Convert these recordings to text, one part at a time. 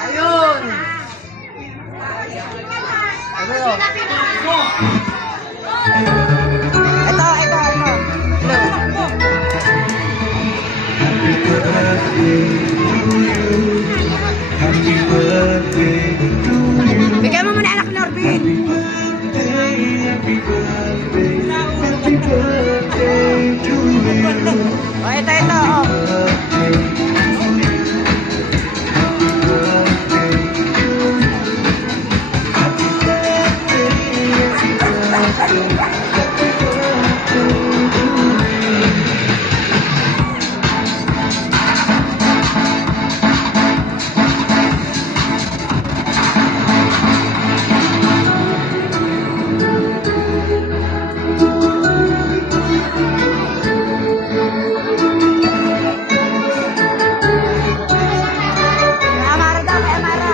Ayun! Bigyan mo muna anak ni Norbin. Oh, ito, oh. Amara daw, kay Amara.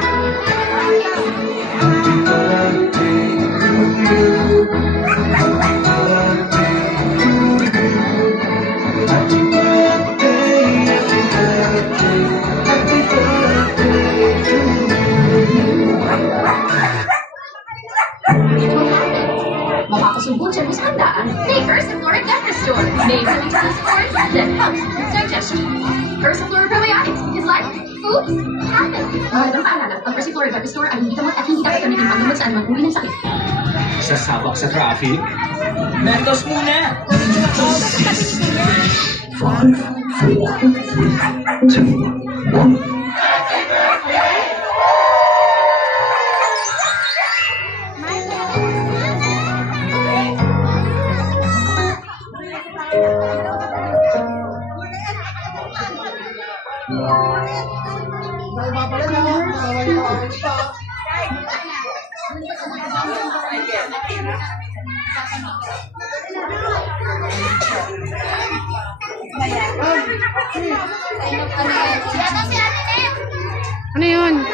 Mapapasubo siya mo sa handaan. May Ursiflora Dector Store. May exclusive stores that helps with digestion. Ursiflora Probiotics is like foods happen. Mahalagang paalala, ang Ursiflora Dector Store ay hindi gamot at hindi dapat gamitin panggamot sa anumang uri ng sakit. Sasabak sa traffic? Mentos muna! 5, 4, 3, 2, 1. Ano yun?